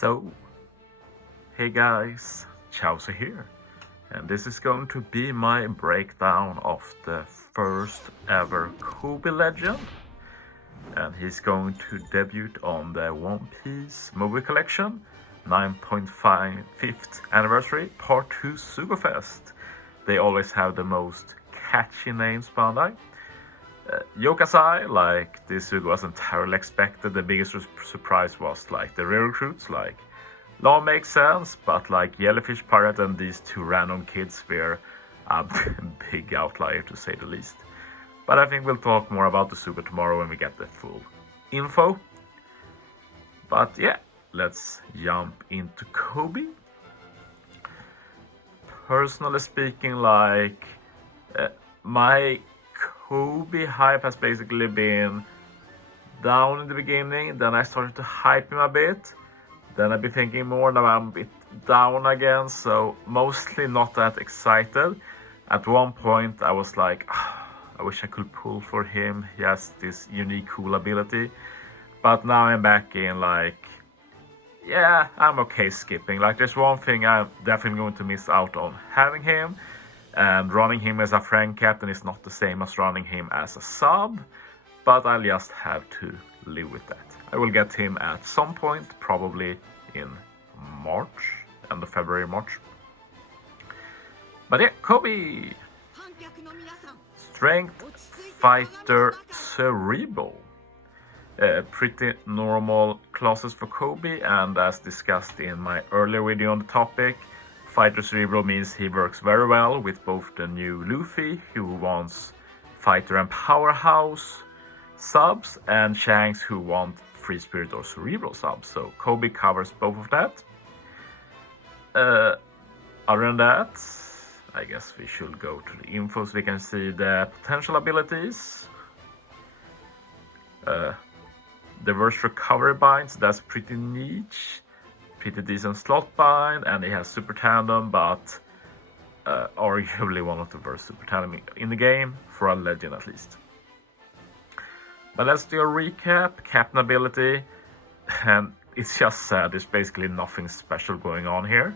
So, hey guys, Chauzu here, and this is going to be my breakdown of the first ever Coby Legend, and he's going to debut on the One Piece movie collection 9.5th anniversary Part 2 Superfest. They always have the most catchy names, Bandai. Joke aside, like this was entirely expected. The biggest surprise was like the real recruits, like Law makes sense, but like Jellyfish Pirate and these two random kids were a big outlier to say the least. But I think we'll talk more about the Super tomorrow when we get the full info. But yeah, let's jump into Coby. Personally speaking, like my Coby hype has basically been down in the beginning, then I started to hype him a bit, then I've been thinking more, now I'm a bit down again, so mostly not that excited. At one point I was like, I wish I could pull for him, he has this unique cool ability, but now I'm back in like, yeah, I'm okay skipping. Like there's one thing I'm definitely going to miss out on having him, and running him as a friend captain is not the same as running him as a sub, but I'll just have to live with that. I will get him at some point, probably in March, end of February, March. But yeah, Coby! Strength Fighter Cerebral. Pretty normal classes for Coby, and as discussed in my earlier video on the topic, Fighter Cerebral means he works very well with both the new Luffy, who wants Fighter and Powerhouse subs, and Shanks, who want Free Spirit or Cerebral subs. So Coby covers both of that. Other than that, I guess we should go to the info so we can see the potential abilities. Diverse recovery binds, that's pretty niche. Pretty decent slot bind, and he has super tandem, but arguably one of the worst super tandem in the game, for a legend at least. But let's do a recap. Captain ability, and it's just sad, there's basically nothing special going on here.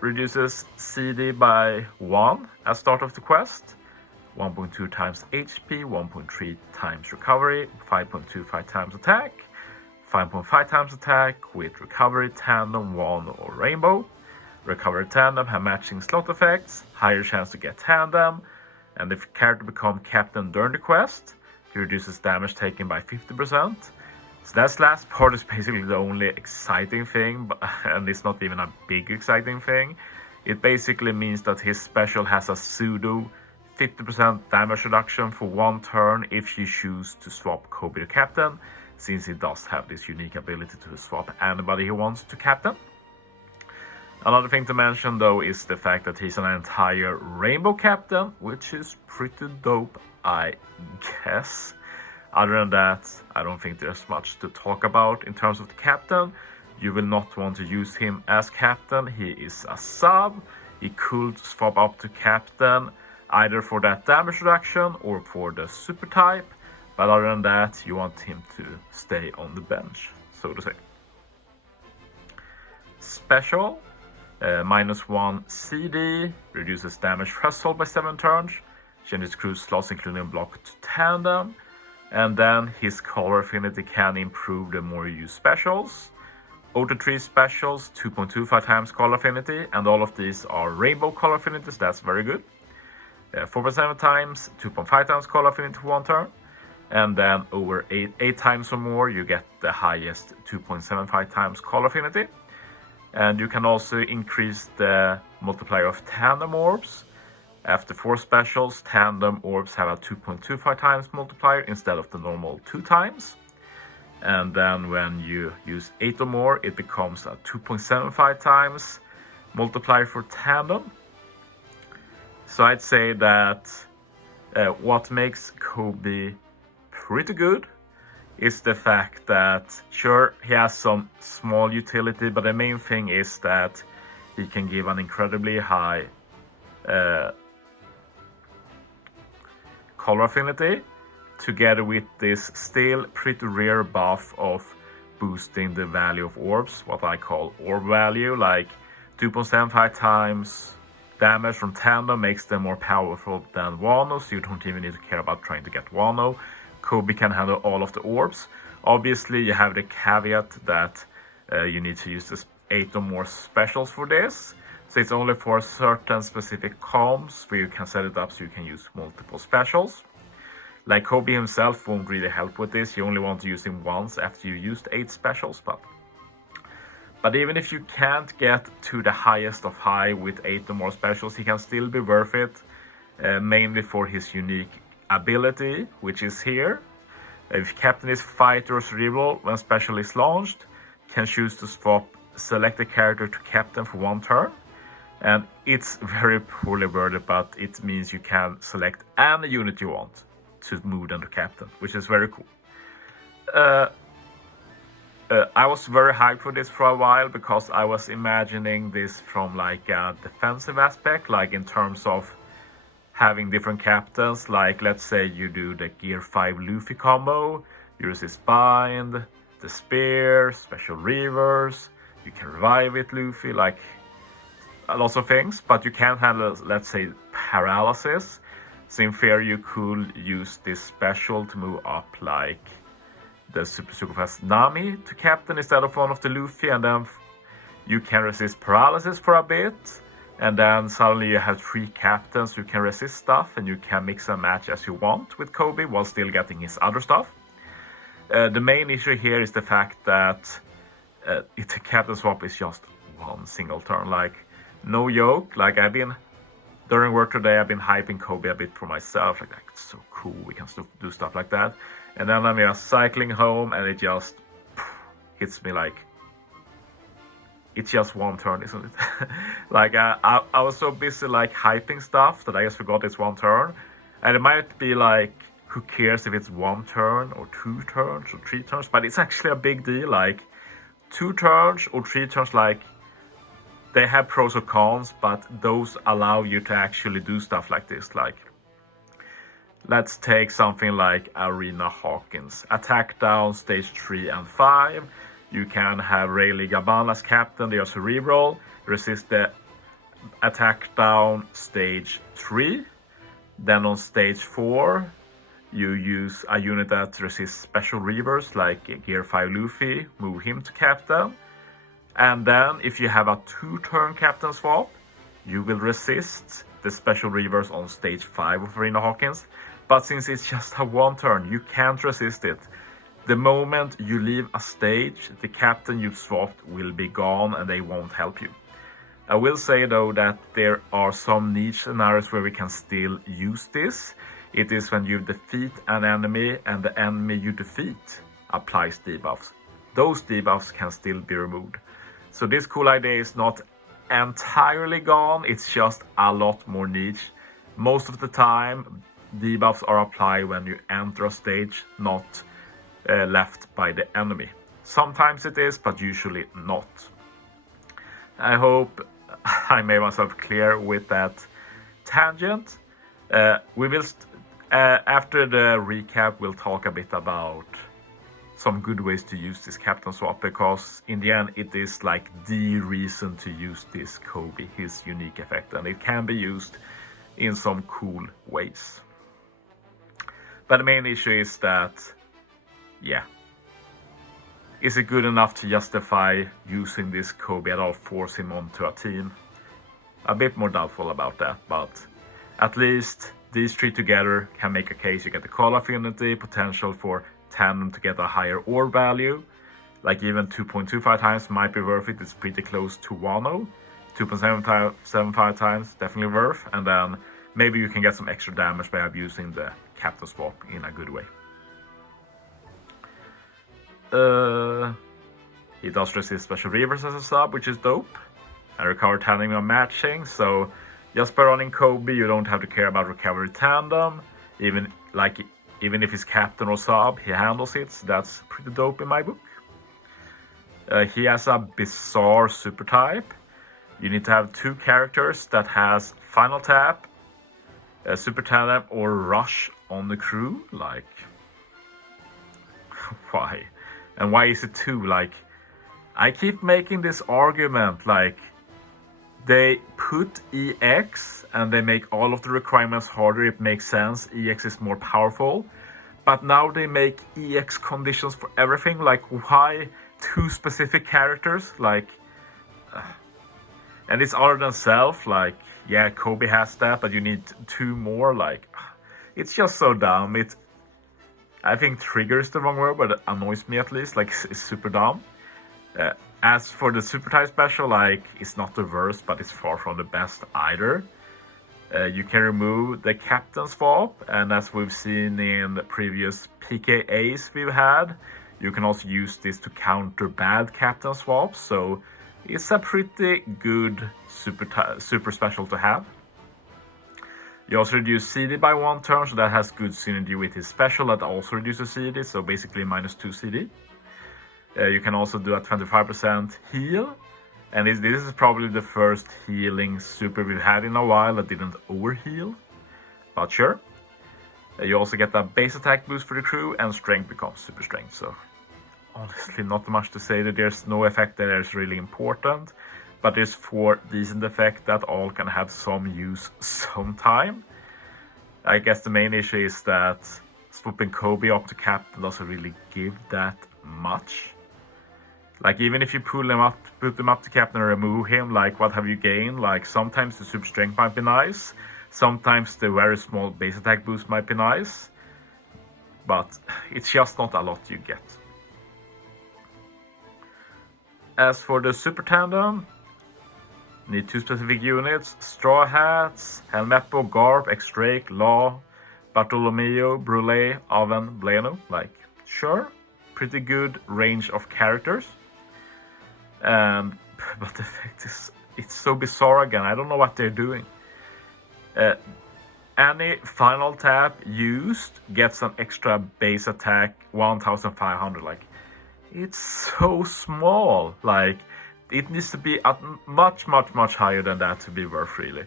Reduces CD by 1 at start of the quest, 1.2 times HP, 1.3 times recovery, 5.25 times attack, 5.5 times attack with recovery, tandem, 1 or rainbow. Recovery tandem have matching slot effects, higher chance to get tandem, and if character become captain during the quest, he reduces damage taken by 50%. So that last part is basically the only exciting thing, and it's not even a big exciting thing. It basically means that his special has a pseudo 50% damage reduction for 1 turn if you choose to swap Coby to captain, since he does have this unique ability to swap anybody he wants to captain. Another thing to mention though is the fact that he's an entire rainbow captain, which is pretty dope, I guess. Other than that, I don't think there's much to talk about in terms of the captain. You will not want to use him as captain, he is a sub. He could swap up to captain either for that damage reduction or for the super type. But other than that, you want him to stay on the bench, so to say. Special, -1 CD, reduces damage threshold by 7 turns, changes crew slots including block to tandem, and then his color affinity can improve the more you use specials. OPTC specials, 2.25 times color affinity, and all of these are rainbow color affinities, that's very good. 4.7 times, 2.5 times color affinity for 1 turn. And then over 8 times or more you get the highest 2.75 times call affinity. And you can also increase the multiplier of tandem orbs. After 4 specials, tandem orbs have a 2.25 times multiplier instead of the normal 2 times. And then when you use 8 or more, it becomes a 2.75 times multiplier for tandem. So I'd say that what makes Coby pretty good is the fact that, sure, he has some small utility, but the main thing is that he can give an incredibly high color affinity, together with this still pretty rare buff of boosting the value of orbs, what I call orb value, like 2.75 times damage from tandem makes them more powerful than Wano, so you don't even need to care about trying to get Wano. Coby can handle all of the orbs. Obviously, you have the caveat that you need to use 8 or more specials for this. So it's only for certain specific comms where you can set it up so you can use multiple specials. Like Coby himself won't really help with this. You only want to use him once after you used 8 specials. But even if you can't get to the highest of high with 8 or more specials, he can still be worth it. Mainly for his unique ability, which is here. If Captain is fighter or cerebral, when special is launched, can choose to swap select a character to Captain for 1 turn. And it's very poorly worded, but it means you can select any unit you want to move them to Captain, which is very cool. I was very hyped for this for a while because I was imagining this from like a defensive aspect, like in terms of having different captains. Like let's say you do the Gear 5 Luffy combo, you resist bind, the spear, special reverse, you can revive it Luffy, like lots of things, but you can't handle, let's say, paralysis. So in theory you could use this special to move up like the super fast Nami to Captain instead of one of the Luffy, and then you can resist paralysis for a bit, and then suddenly you have 3 captains who can resist stuff, and you can mix and match as you want with Coby while still getting his other stuff. The main issue here is the fact that the captain swap is just 1 single turn. Like, no joke, like during work today I've been hyping Coby a bit for myself, like it's so cool, we can do stuff like that. And then I'm just cycling home and it just hits me like, it's just 1 turn, isn't it? Like I was so busy like hyping stuff that I just forgot it's 1 turn. And it might be like, who cares if it's 1 turn or 2 turns or 3 turns, but it's actually a big deal. Like 2 turns or 3 turns, like they have pros or cons, but those allow you to actually do stuff like this. Like, let's take something like Arena Hawkins. Attack down stage 3 and 5. You can have Rayleigh Gaban as captain, they are cerebral. Resist the attack down stage 3. Then on stage 4, you use a unit that resists special reverse, like Gear 5 Luffy, move him to captain. And then if you have a 2-turn captain swap, you will resist the special reverse on stage 5 of Arena Hawkins. But since it's just a 1 turn, you can't resist it. The moment you leave a stage, the captain you've swapped will be gone and they won't help you. I will say though that there are some niche scenarios where we can still use this. It is when you defeat an enemy and the enemy you defeat applies debuffs. Those debuffs can still be removed. So this cool idea is not entirely gone, it's just a lot more niche. Most of the time, debuffs are applied when you enter a stage, not left by the enemy. Sometimes it is, but usually not. I hope I made myself clear with that tangent. We will, after the recap, we'll talk a bit about some good ways to use this captain swap, because in the end it is like the reason to use this Coby, his unique effect, and it can be used in some cool ways. But the main issue is that, yeah, is it good enough to justify using this Coby at all, force him onto a team? A bit more doubtful about that, but at least these 3 together can make a case. You get the call affinity, potential for tandem to get a higher orb value, like even 2.25 times might be worth it. It's pretty close to Wano. 2.75 times definitely worth, and then maybe you can get some extra damage by abusing the captain swap in a good way. He does resist special reverse as a sub, which is dope, and recover tandem on matching. So just by running Coby, you don't have to care about recovery tandem. Even if he's captain or sub, he handles it. So that's pretty dope in my book. He has a bizarre super type. You need to have 2 characters that has final tap, super tandem, or rush on the crew. Like, why? And why is it 2? Like, I keep making this argument, like, they put EX and they make all of the requirements harder. It makes sense. EX is more powerful. But now they make EX conditions for everything. Like, why 2 specific characters? Like, and it's other than self. Like, yeah, Coby has that, but you need 2 more. Like, it's just so dumb. I think trigger is the wrong word, but it annoys me at least. Like, it's super dumb. As for the super type special, like, it's not the worst, but it's far from the best either. You can remove the captain swap, and as we've seen in the previous PKAs we've had, you can also use this to counter bad captain swaps, so it's a pretty good super special to have. You also reduce CD by 1 turn, so that has good synergy with his special that also reduces CD, so basically -2 CD. You can also do a 25% heal, and this is probably the first healing super we've had in a while that didn't overheal, but sure. You also get a base attack boost for the crew, and strength becomes super strength, so honestly not much to say. That there's no effect that is really important, but there's 4 decent effects that all can have some use sometime. I guess the main issue is that swooping Coby up to captain doesn't really give that much. Like, even if you put them up to captain and remove him, like, what have you gained? Like, sometimes the super strength might be nice, sometimes the very small base attack boost might be nice, but it's just not a lot you get. As for the super tandem, need 2 specific units: Straw Hats, Helmeppo, Garp, X-Drake, Law, Bartolomeo, Brule, Oven, Bleno. Like, sure, pretty good range of characters. But the fact is, it's so bizarre again. I don't know what they're doing. Any final tap used gets an extra base attack 1500. Like, it's so small. Like, it needs to be at much higher than that to be worth, really.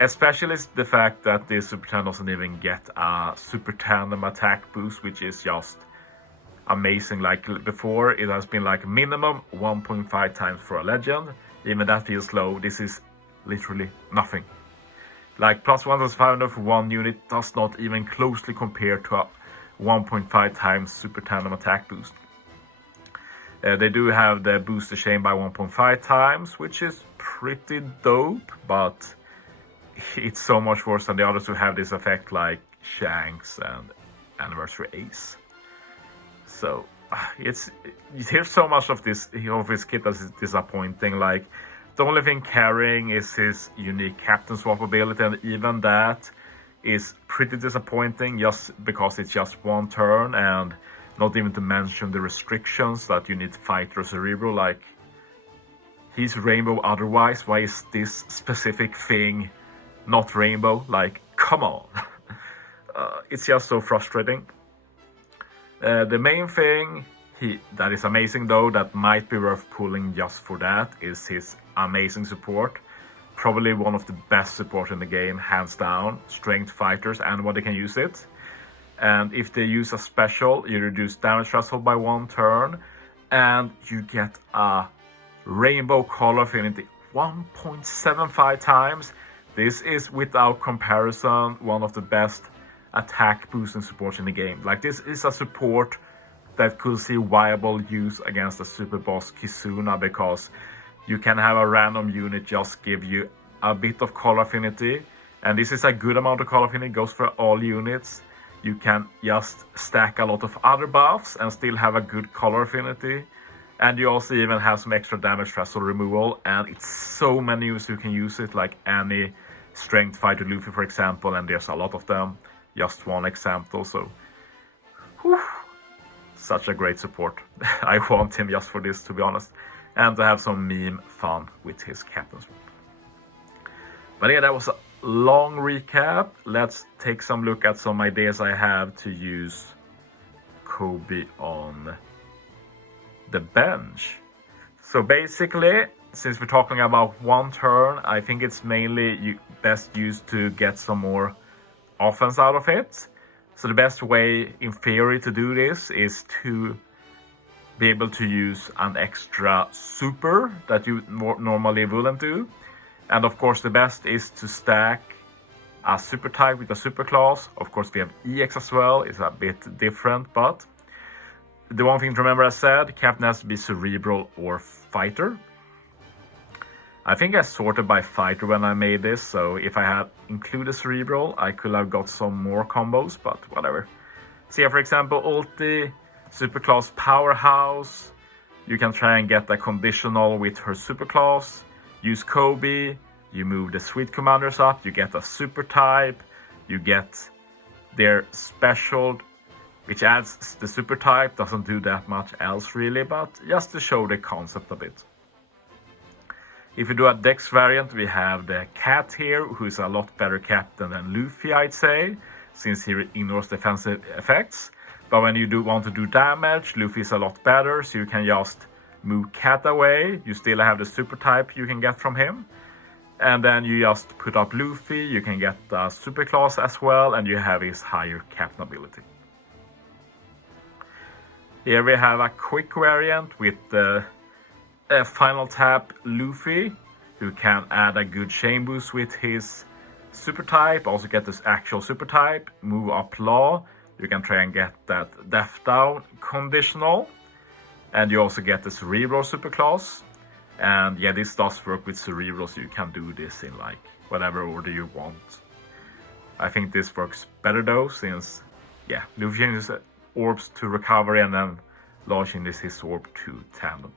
Especially the fact that this super tandem doesn't even get a super tandem attack boost, which is just amazing. Like, before, it has been like minimum 1.5 times for a legend. Even that feels low. This is literally nothing. Like, plus 1500 for 1 unit does not even closely compare to a 1.5 times super tandem attack boost. They do have the booster chain by 1.5 times, which is pretty dope, but it's so much worse than the others who have this effect, like Shanks and Anniversary Ace. So here's so much of his kit that is disappointing. Like, the only thing carrying is his unique captain swap ability, and even that is pretty disappointing just because it's just 1 turn, and not even to mention the restrictions that you need Fighter or Cerebro. Like, he's rainbow otherwise, why is this specific thing not rainbow? Like, come on. It's just so frustrating. The main thing that is amazing though, that might be worth pulling just for that, is his amazing support. Probably one of the best support in the game, hands down. Strength fighters and when they can use it. And if they use a special, you reduce damage threshold by 1 turn, and you get a rainbow color affinity 1.75 times. This is without comparison one of the best attack boosting supports in the game. Like, this is a support that could see viable use against the super boss Kizuna, because you can have a random unit just give you a bit of color affinity, and this is a good amount of color affinity, goes for all units. You can just stack a lot of other buffs and still have a good color affinity, and you also even have some extra damage threshold removal, and it's so many ways you can use it, like any strength fighter Luffy, for example, and there's a lot of them. Just one example, so whew, such a great support. I want him just for this, to be honest, and to have some meme fun with his captain swap. But yeah, that was a long recap. Let's take some look at some ideas I have to use Coby on the bench. So basically, since we're talking about 1 turn, I think it's mainly best used to get some more offense out of it. So the best way in theory to do this is to be able to use an extra super that you normally wouldn't do. And of course the best is to stack a super type with a super class. Of course we have EX as well, it's a bit different, but the one thing to remember, as said, captain has to be cerebral or fighter. I think I sorted by fighter when I made this, so if I had included cerebral, I could have got some more combos, but whatever. So yeah, for example, ulti, superclass powerhouse, you can try and get a conditional with her superclass. Use Coby, you move the sweet commanders up, you get a super type, you get their special, which adds the super type, doesn't do that much else really, but just to show the concept a bit. If you do a Dex variant, we have the Cat here, who is a lot better captain than Luffy, I'd say, since he ignores defensive effects. But when you do want to do damage, Luffy is a lot better, so you can just move Cat away. You still have the super type you can get from him. And then you just put up Luffy, you can get the super class as well, and you have his higher captain ability. Here we have a quick variant with the final tap Luffy, who can add a good chain boost with his super type, also get this actual super type, move up law, you can try and get that death down conditional, and you also get the cerebral super class. And yeah, this does work with cerebral, so you can do this in like whatever order you want. I think this works better though, since yeah, Luffy uses orbs to recovery and then launching this his orb to tandem.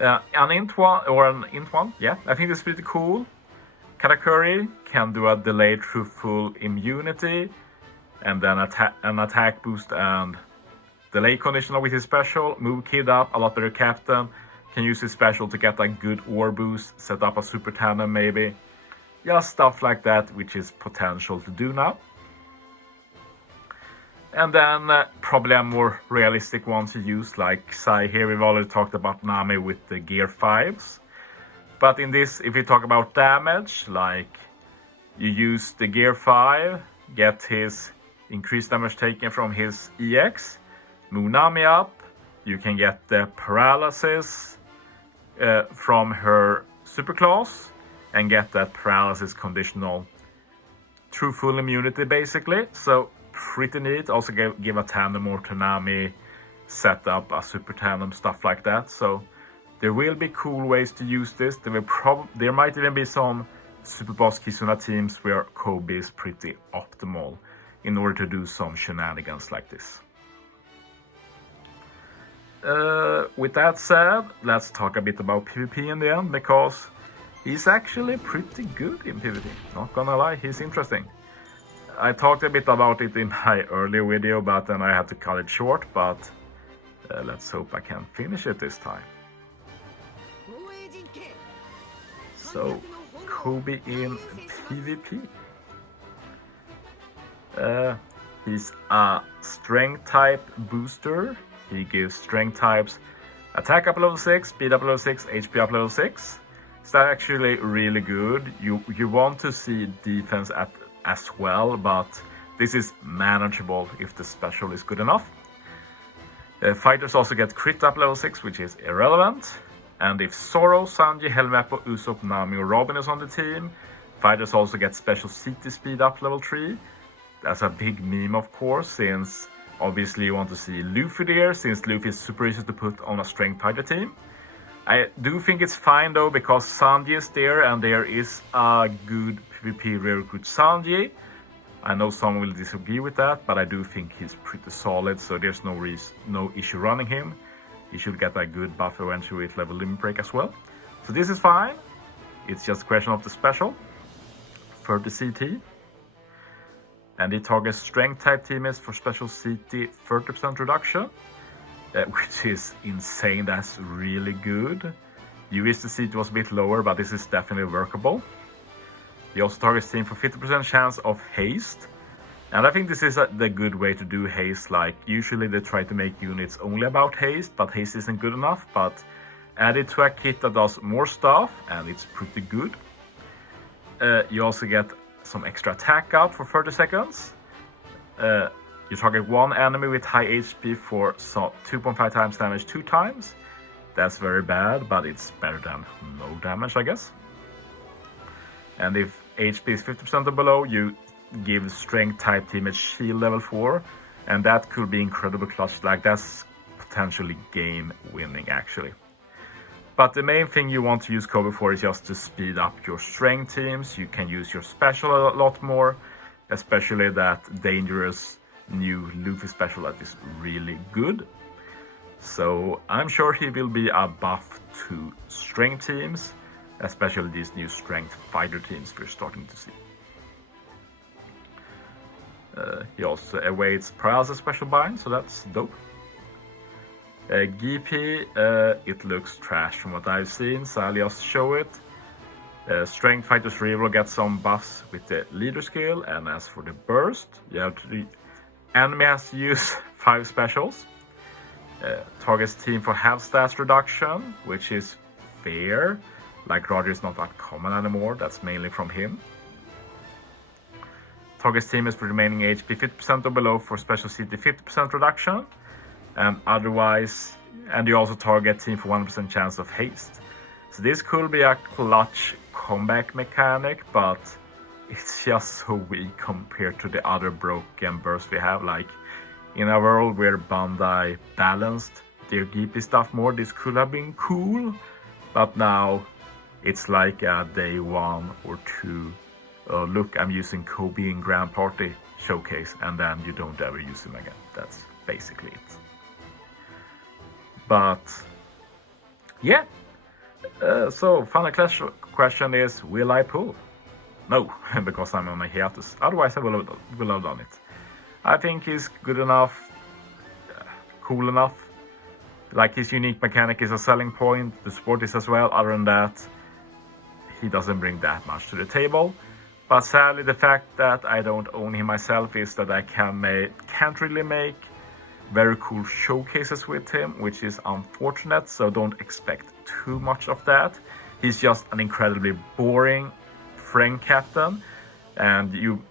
An int one, yeah, I think this is pretty cool. Katakuri can do a delayed truthful immunity, and then an attack boost and delay conditional with his special. Move Kid up, a lot better captain. Can use his special to get a good war boost, set up a super tandem maybe. Just stuff like that, which is potential to do now. And then probably a more realistic one to use, like Sai here. We've already talked about Nami with the gear 5s. But in this, if we talk about damage, like you use the gear 5, get his increased damage taken from his EX, move Nami up, you can get the paralysis from her superclass, and get that paralysis conditional through full immunity basically. So pretty neat. Also give a tandem or to Nami, set up a super tandem, stuff like that. So there will be cool ways to use this. There might even be some Super Boss Kizuna teams where Coby is pretty optimal in order to do some shenanigans like this. With that said, let's talk a bit about PvP in the end, because he's actually pretty good in PvP. Not gonna lie, he's interesting. I talked a bit about it in my earlier video, but then I had to cut it short, but let's hope I can finish it this time. So, Coby in PvP. He's a strength type booster. He gives strength types attack up level 6, speed up level 6, HP up level 6. It's actually really good. You want to see defense as well, but this is manageable if the special is good enough. Fighters also get crit up level 6, which is irrelevant. And if Zoro, Sanji, Helmeppo, Usopp, Nami or Robin is on the team, fighters also get special CT speed up level 3. That's a big meme, of course, since obviously you want to see Luffy there, since Luffy is super easy to put on a strength fighter team. I do think it's fine though, because Sanji is there and there is a good PvP rare recruit Sanji. I know some will disagree with that, but I do think he's pretty solid, so there's no issue running him. He should get a good buff eventually with level limit break as well. So this is fine. It's just a question of the special for the CT. And it targets strength type teammates for special CT 30% reduction, which is insane. That's really good. You wish the CT was a bit lower, but this is definitely workable. He also targets team for 50% chance of haste. And I think this is the good way to do haste. Like usually they try to make units only about haste, but haste isn't good enough. But add it to a kit that does more stuff, and it's pretty good. You also get some extra attack out for 30 seconds. You target one enemy with high HP for 2.5 times damage 2 times. That's very bad, but it's better than no damage, I guess. And if HP is 50% or below, you give strength type team a shield level 4. And that could be incredible clutch, like that's potentially game winning actually. But the main thing you want to use Coby for is just to speed up your strength teams. You can use your special a lot more, especially that dangerous new Luffy special that is really good. So I'm sure he will be a buff to strength teams, especially these new strength fighter teams we're starting to see. He also awaits paralysis special bind, so that's dope. GP, it looks trash from what I've seen, so I'll just show it. Strength Fighter 3 will get some buffs with the leader skill, and as for the burst, you have to enemy has to use 5 specials. Targets team for health stats reduction, which is fair. Like Roger is not that common anymore, that's mainly from him. Target's team is for remaining HP 50% or below for special CT 50% reduction. And otherwise, and you also target team for 1% chance of haste. So this could be a clutch comeback mechanic, but it's just so weak compared to the other broken bursts we have. Like in a world where Bandai balanced their GP stuff more, this could have been cool. But now it's like a day 1 or 2. Look, I'm using Coby in Grand Party showcase, and then you don't ever use him again. That's basically it. But yeah, so final question is, will I pull? No, because I'm on a hiatus. Otherwise I will have done it. I think he's good enough, cool enough. Like his unique mechanic is a selling point, the support is as well. Other than that, he doesn't bring that much to the table. But sadly, the fact that I don't own him myself is that I can't really make very cool showcases with him, which is unfortunate, so don't expect too much of that. He's just an incredibly boring friend captain, and you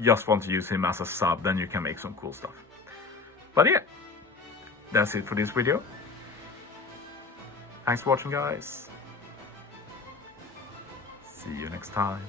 just want to use him as a sub, then you can make some cool stuff. But yeah, that's it for this video. Thanks for watching, guys. See you next time.